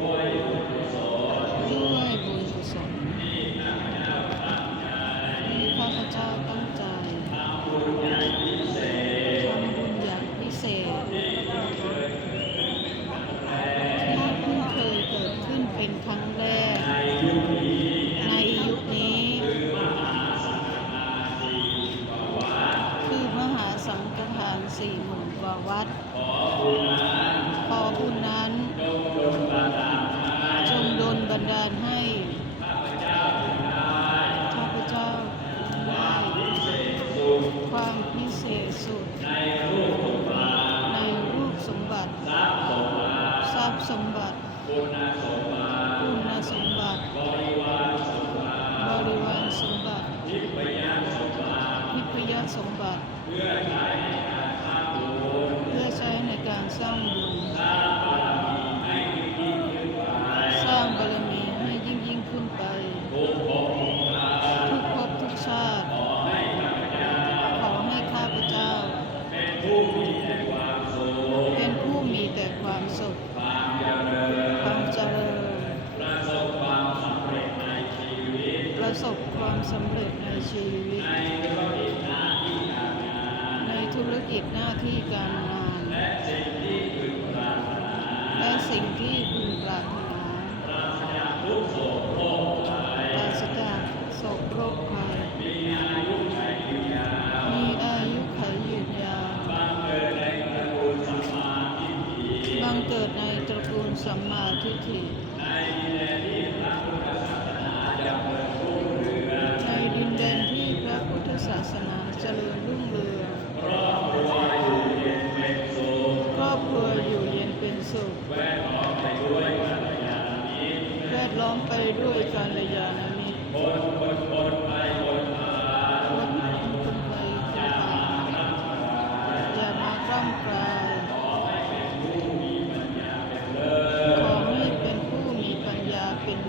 ด้ ความพิเศษสุด ในรูปสมบัติทรัพย์สมบัติคุณสมบัติบริวารสมบัติทิพยสมบัติ เพื่อใช้ในการสร้างบุญส เป็นผู้มีแต่ความสุข ความเจริญประสบความสำเร็จในชีวิต ประสบความสำเร็จในชีวิต ในธุรกิจหน้าที่การงาน และสิ่งปรารถนาปราศจากโศกโรคภัย มีอายุขัยยืนยาวบังเกิดในตระกูลสัมมาัมมาทิฏฐิในดินแดนที่พระพุทธศาสนาเจริญรุ่งเรืองครอบครัวอยู่เย็นเป็นสุขแวดล้อมไปด้วยกัลยาณมิตรคนคนคนไปคนมา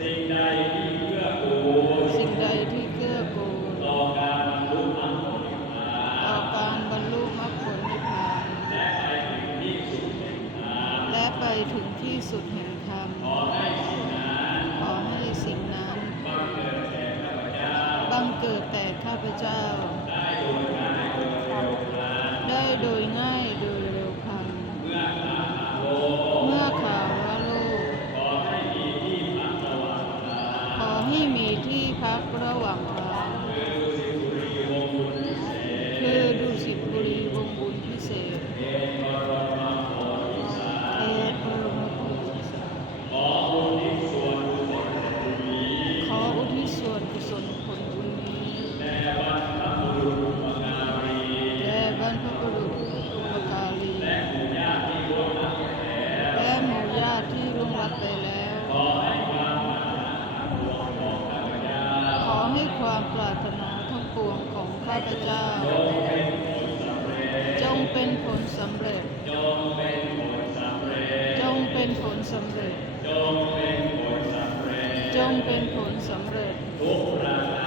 สิ่งใดที่เกื้อกูลต่อการบรรลุมรรคผลนิพพานและไปถึงที่สุดแห่งธรรมขอให้สิ่งนั้นบังเกิดแต่ข้าพเจ้า ได้โดยง่ายโดยเาพเจ้าพเจ้า จงเป็นผลสำเร็จ จงเป็นผลสำเร็จ จงเป็นผลสำเร็จทุกประ